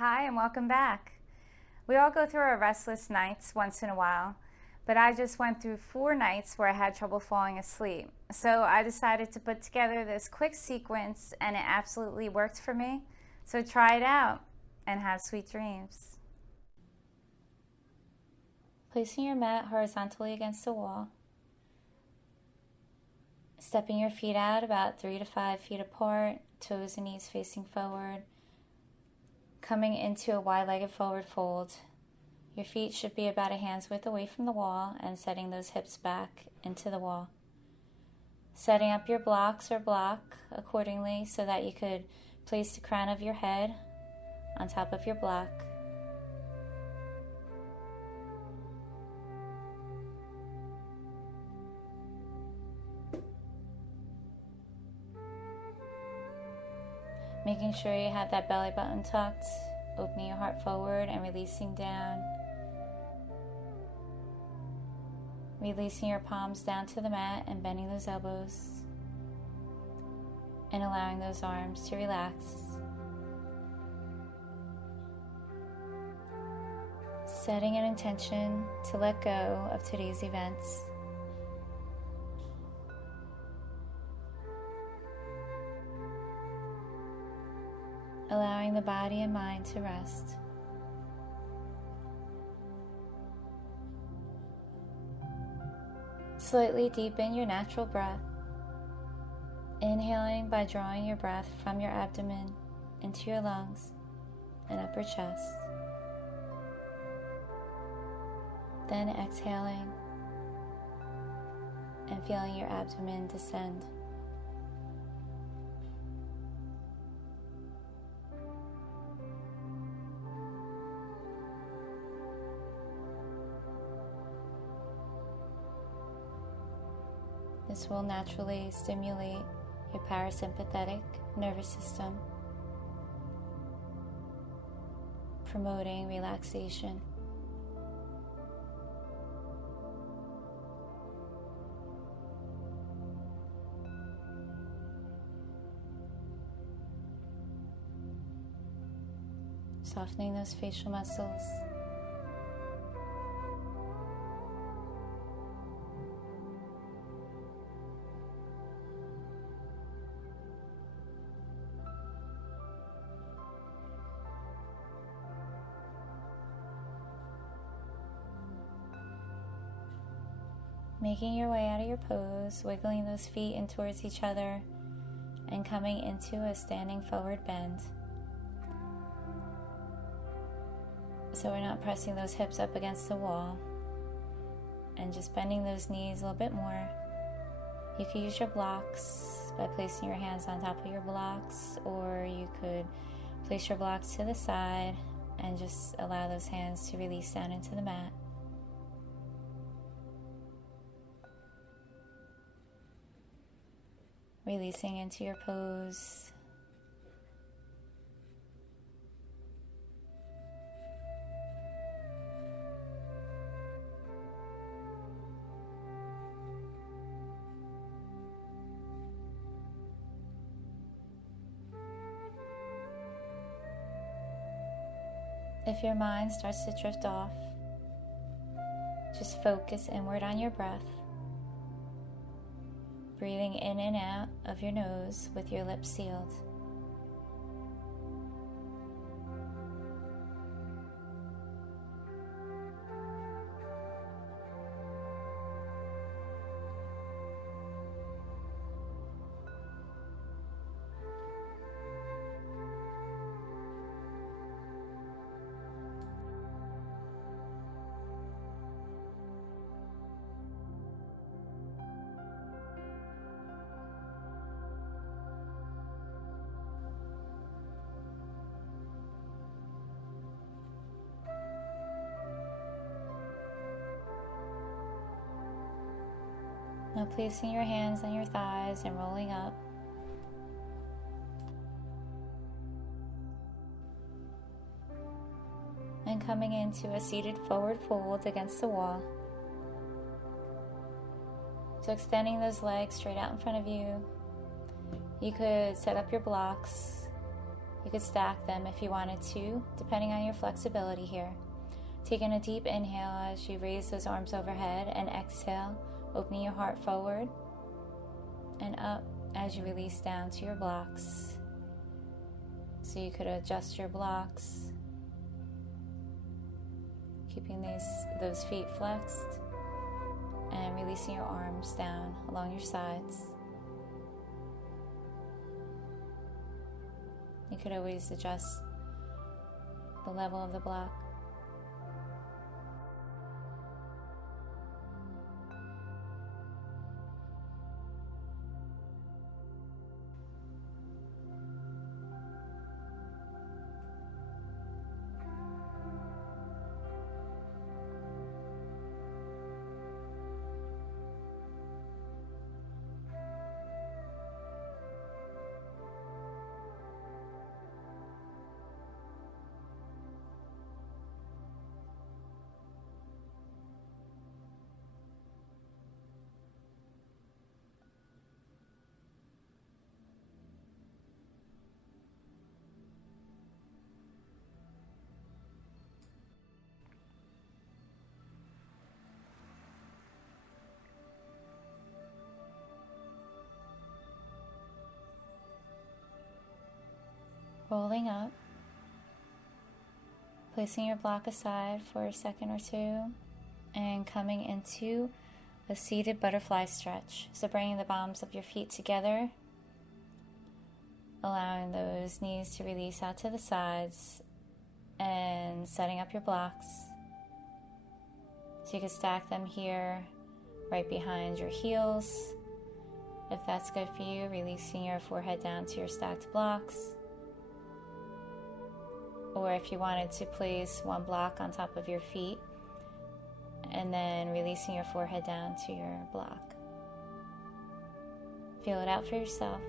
Hi, and welcome back. We all go through our restless nights once in a while, but I just went through 4 nights where I had trouble falling asleep. So I decided to put together this quick sequence, and it absolutely worked for me. So try it out and have sweet dreams. Placing your mat horizontally against the wall. Stepping your feet out about 3 to 5 feet apart, toes and knees facing forward. Coming into a wide-legged forward fold. Your feet should be about a hand's width away from the wall and setting those hips back into the wall. Setting up your blocks or block accordingly so that you could place the crown of your head on top of your block. Making sure you have that belly button tucked, opening your heart forward and releasing down. Releasing your palms down to the mat and bending those elbows. And allowing those arms to relax. Setting an intention to let go of today's events. Allowing the body and mind to rest. Slightly deepen your natural breath. Inhaling by drawing your breath from your abdomen into your lungs and upper chest. Then exhaling and feeling your abdomen descend. This will naturally stimulate your parasympathetic nervous system, promoting relaxation. Softening those facial muscles. Making your way out of your pose, wiggling those feet in towards each other and coming into a standing forward bend. So we're not pressing those hips up against the wall and just bending those knees a little bit more. You could use your blocks by placing your hands on top of your blocks, or you could place your blocks to the side and just allow those hands to release down into the mat. Releasing into your pose. If your mind starts to drift off, just focus inward on your breath. Breathing in and out of your nose with your lips sealed. Now placing your hands on your thighs and rolling up. And coming into a seated forward fold against the wall. So extending those legs straight out in front of you. You could set up your blocks You could stack them if you wanted to, depending on your flexibility here. Taking a deep inhale as you raise those arms overhead, and exhale, opening your heart forward and up as you release down to your blocks. So you could adjust your blocks, keeping those feet flexed, and releasing your arms down along your sides. You could always adjust the level of the block. Rolling up, placing your block aside for a second or two, and coming into a seated butterfly stretch. So bringing the palms of your feet together, allowing those knees to release out to the sides, and setting up your blocks. So you can stack them here right behind your heels. If that's good for you, releasing your forehead down to your stacked blocks. Or if you wanted to place one block on top of your feet and then releasing your forehead down to your block. Feel it out for yourself.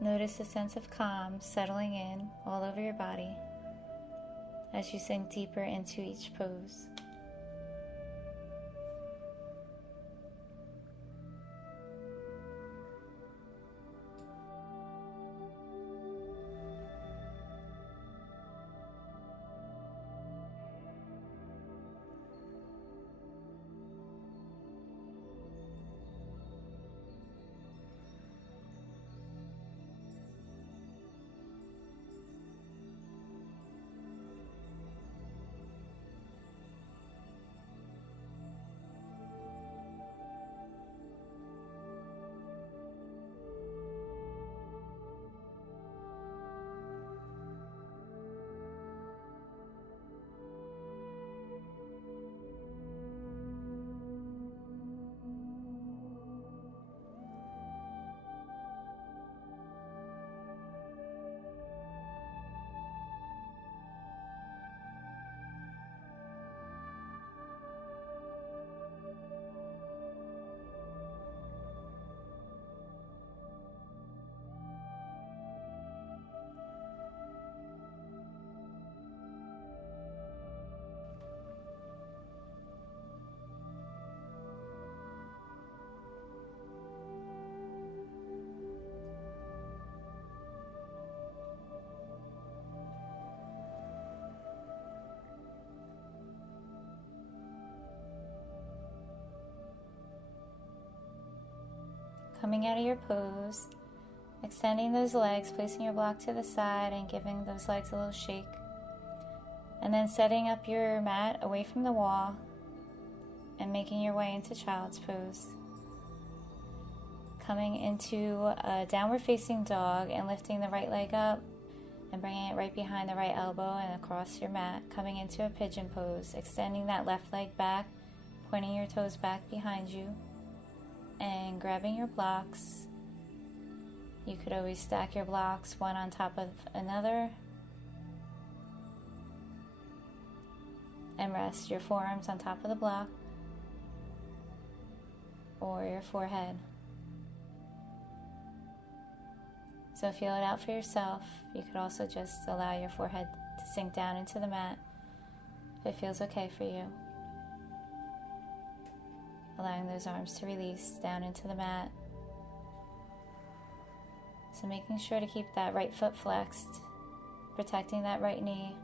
Notice a sense of calm settling in all over your body as you sink deeper into each pose. Coming out of your pose, extending those legs, placing your block to the side and giving those legs a little shake. And then setting up your mat away from the wall and making your way into child's pose. Coming into a downward facing dog and lifting the right leg up and bringing it right behind the right elbow and across your mat. Coming into a pigeon pose, extending that left leg back, pointing your toes back behind you, and grabbing your blocks. You could always stack your blocks one on top of another. and rest your forearms on top of the block or your forehead. So feel it out for yourself. You could also just allow your forehead to sink down into the mat if it feels okay for you. Allowing those arms to release down into the mat. So making sure to keep that right foot flexed, protecting that right knee.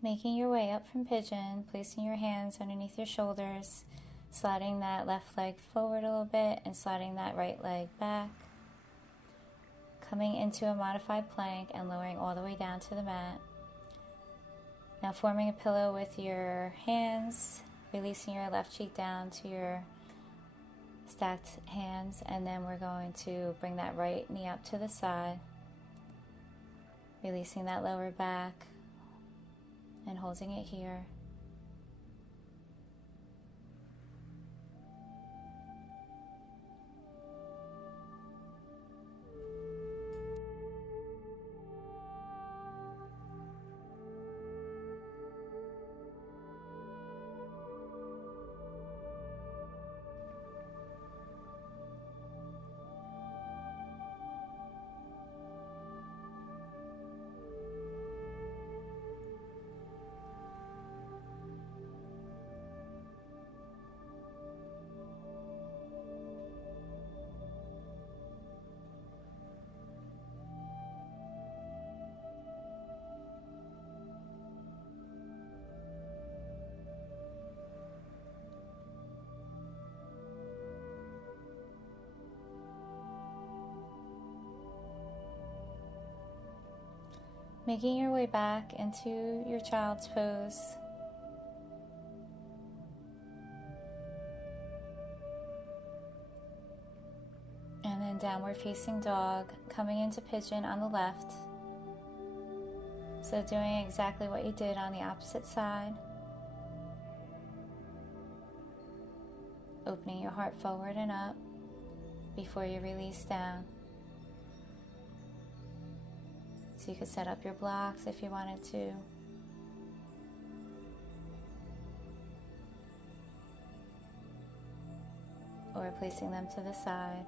Making your way up from Pigeon, placing your hands underneath your shoulders, sliding that left leg forward a little bit and sliding that right leg back. Coming into a modified plank and lowering all the way down to the mat. Now forming a pillow with your hands, releasing your left cheek down to your stacked hands, and then we're going to bring that right knee up to the side, releasing that lower back and holding it here. Making your way back into your child's pose. And then downward facing dog, coming into Pigeon on the left. So doing exactly what you did on the opposite side. Opening your heart forward and up before you release down. So you could set up your blocks if you wanted to. Or placing them to the side.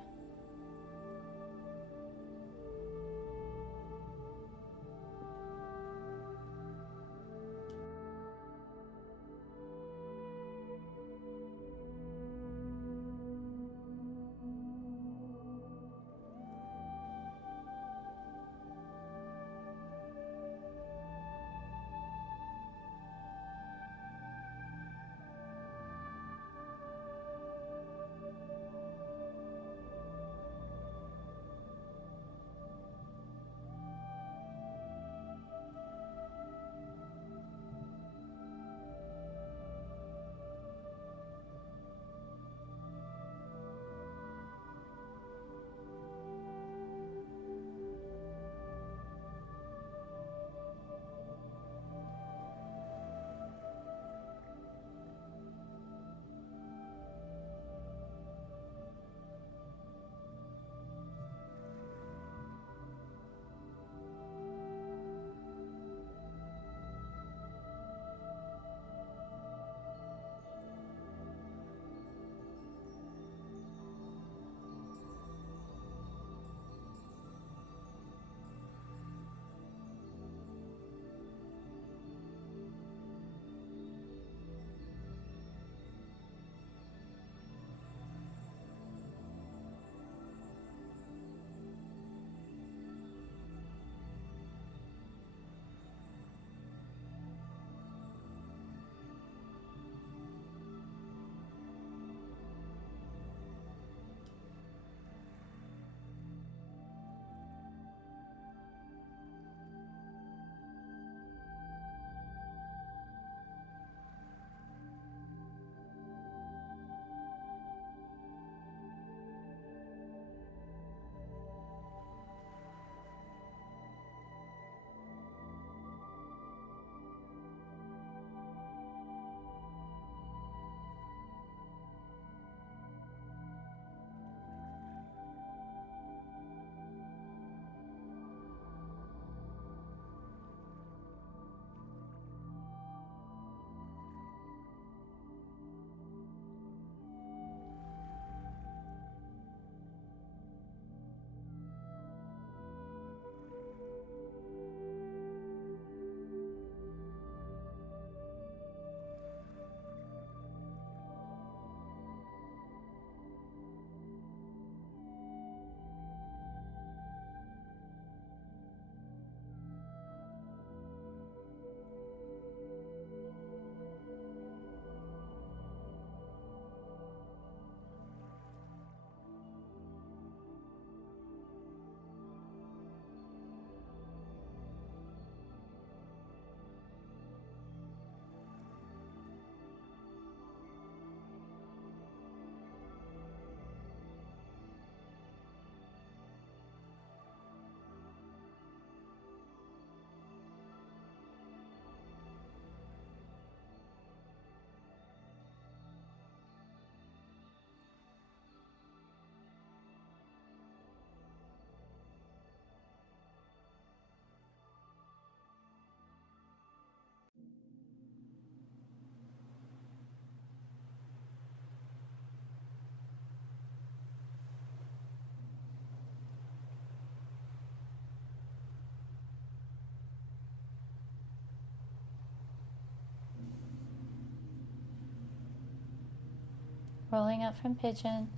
Rolling up from Pigeon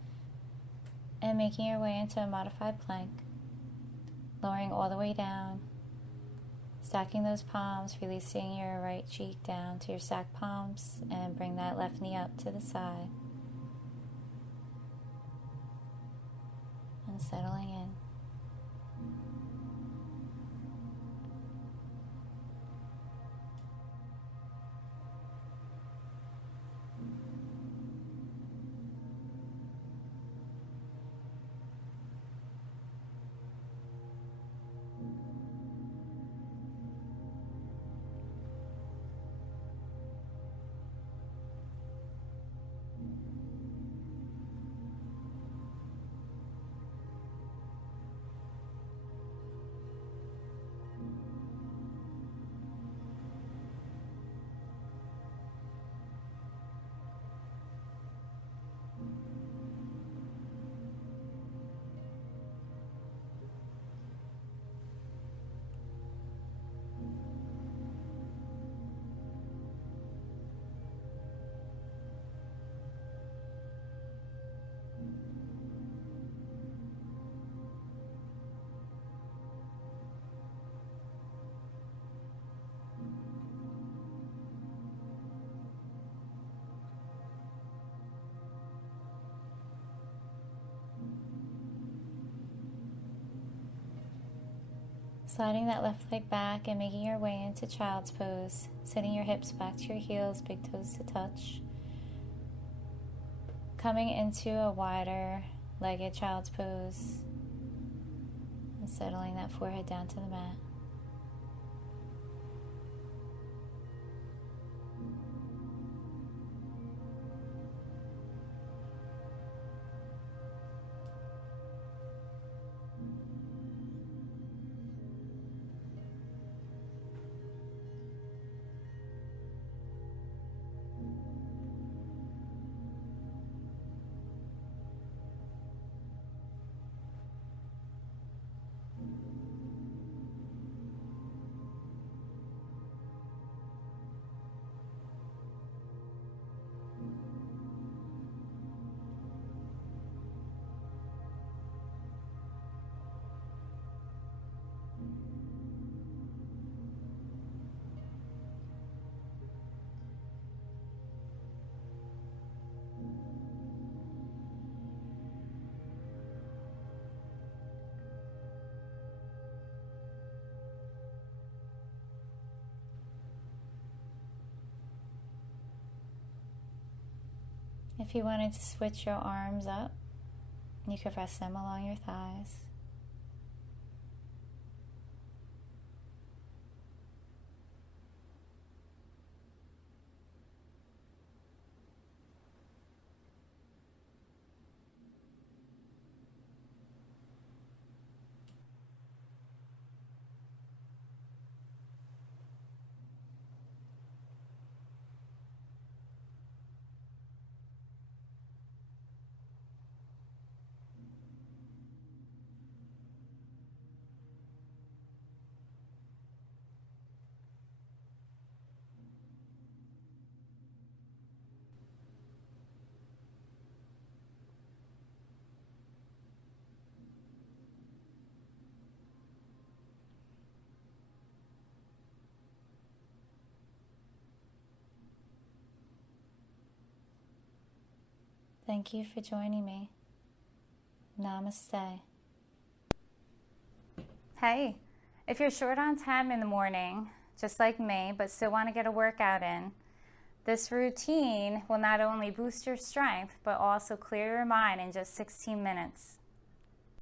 and making your way into a modified plank. Lowering all the way down. Stacking those palms, releasing your right cheek down to your sack palms, and bring that left knee up to the side. And settling in. Sliding that left leg back and making your way into child's pose. Sitting your hips back to your heels, big toes to touch. Coming into a wider legged child's pose. And settling that forehead down to the mat. If you wanted to switch your arms up, you could rest them along your thighs. Thank you for joining me. Namaste. Hey, if you're short on time in the morning, just like me, but still want to get a workout in, this routine will not only boost your strength, but also clear your mind in just 16 minutes.